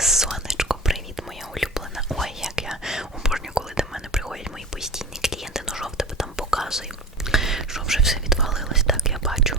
Сонечко, привіт, моя улюблена. Ой, як я обожнюю, коли до мене приходять мої постійні клієнти, ну жовте би там показує. Що вже все відвалилось, так я бачу.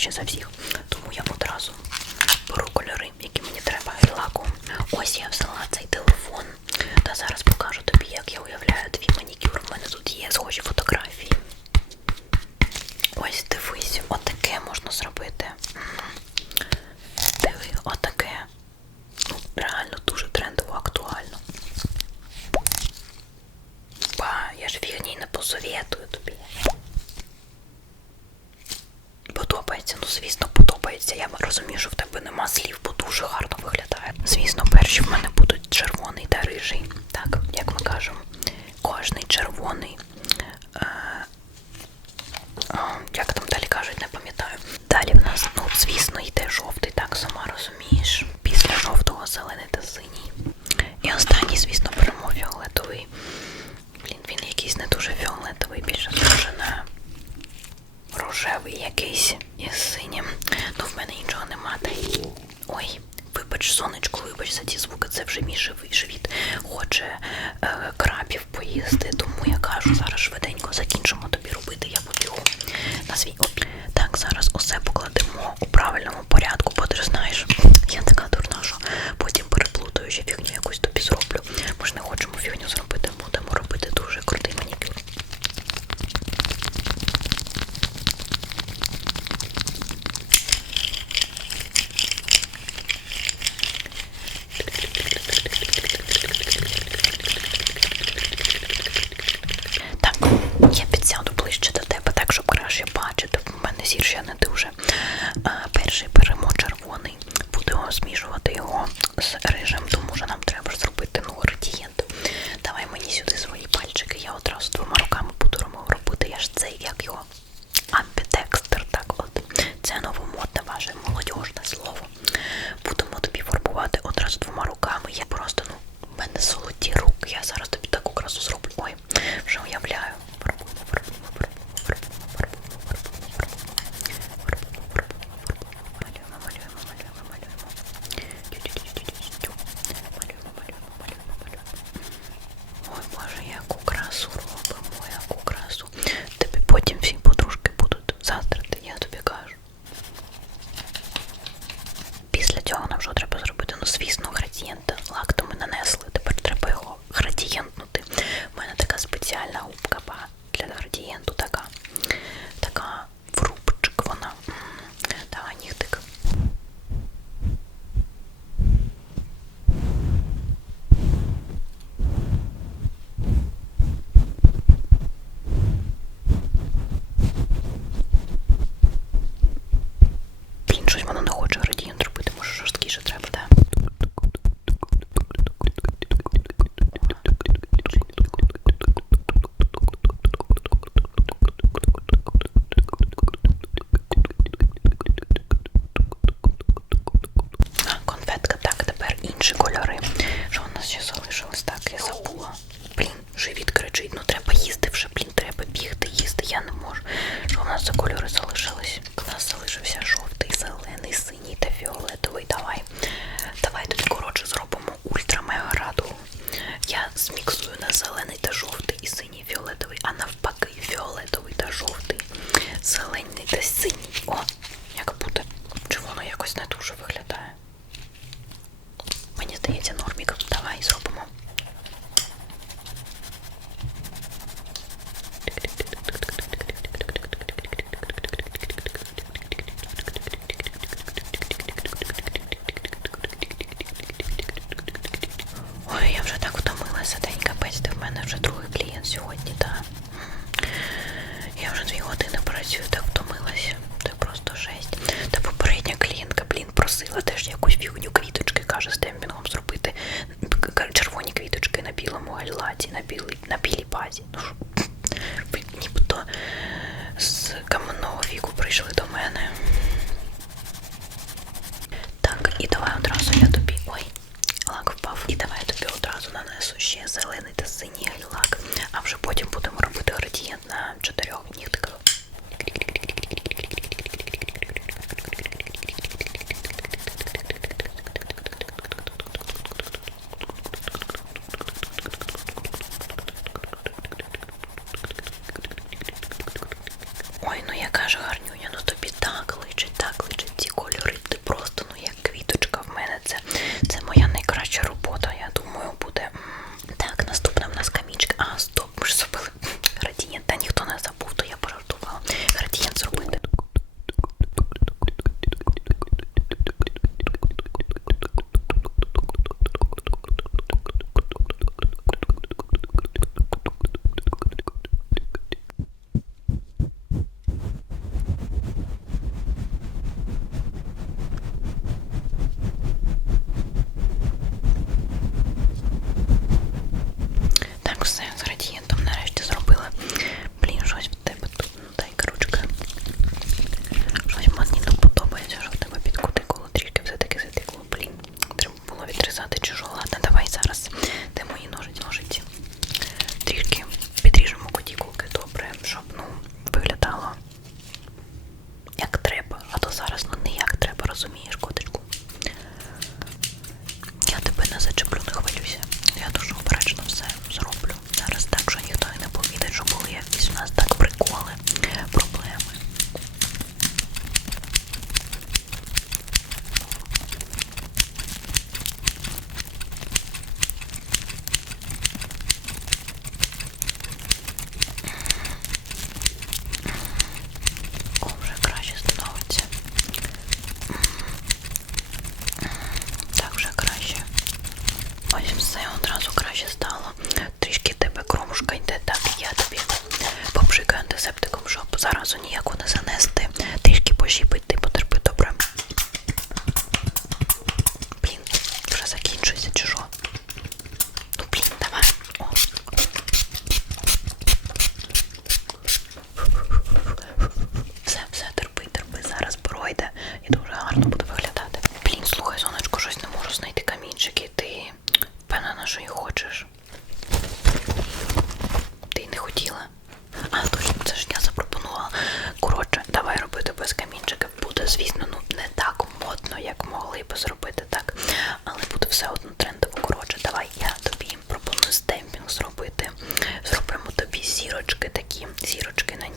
краще за всіх. звісно, подобається. Я розумію, що в тебе нема слів, бо дуже гарно виглядає. Звісно, перші в мене будуть червоний та рижий. Так, як ми кажемо, кожний червоний. Е о, як там далі кажуть, не пам'ятаю. Далі в нас, ну, звісно, йде жовтий, так сама розумієш. Після жовтого зелений та синій. І останній, звісно, беремо фіолетовий. Блін, він якийсь не дуже фіолетовий, більше схоже на рожевий якийсь із синім. Ну в мене нічого нема. Ой, вибач, сонечко, вибач за ті звуки, це вже мій живий живіт. Хоче е, крабів поїсти, тому я кажу, зараз швиденько закінчимо.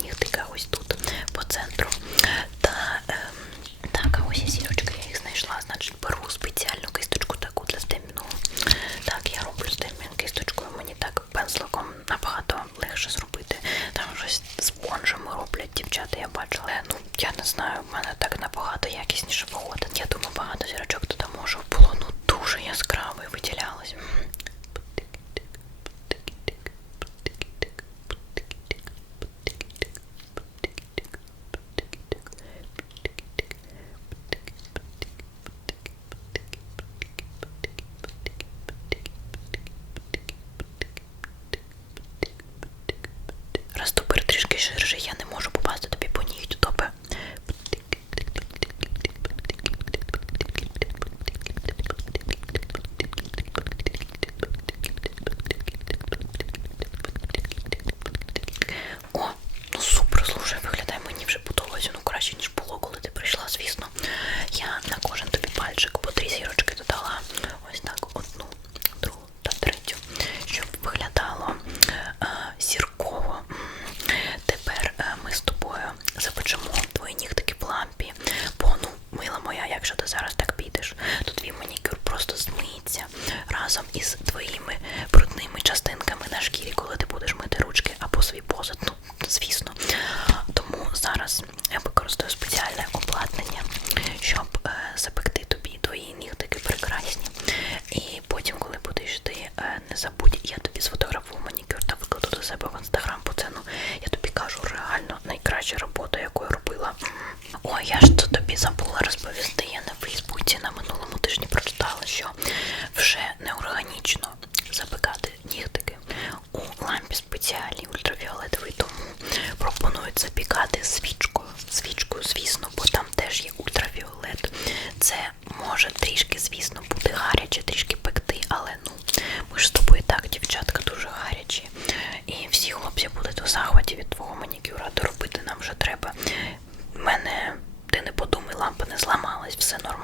нігтика ось тут по центру.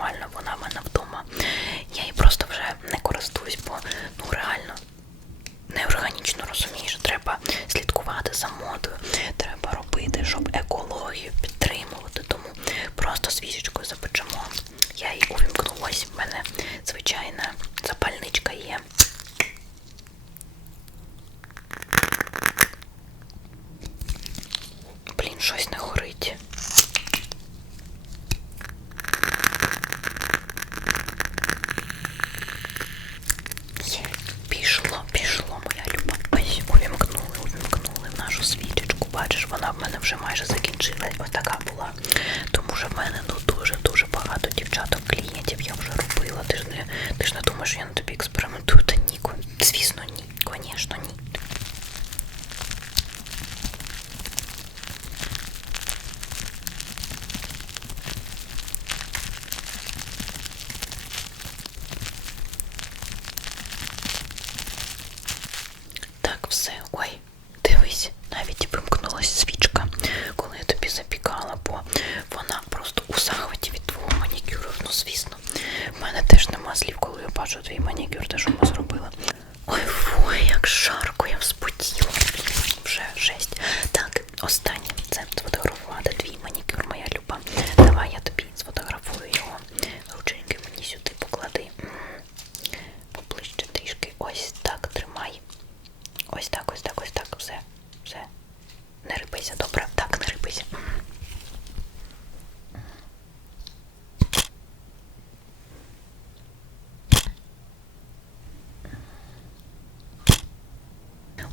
нормально, вона в мене вдома. Я її просто вже не користуюсь, бо ну реально неорганічно розумієш, треба слідкувати за модою, треба робити, щоб екологію вже майже закінчила. Ось така була. Тому що в мене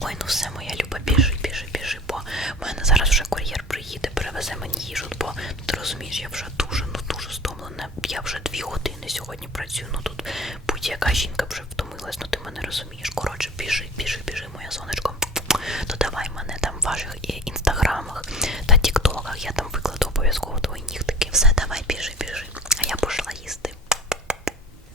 Ой, ну все, моя люба, біжи, біжи, біжи, бо в мене зараз вже кур'єр приїде, перевезе мені їжу, бо ну, ти розумієш, я вже дуже, ну дуже стомлена. Я вже дві години сьогодні працюю. Ну тут будь-яка жінка вже втомилась, ну ти мене розумієш. Коротше, біжи, біжи, біжи, моя сонечко. Додавай мене там в ваших інстаграмах та тіктоках. Я там викладу обов'язково твої нігти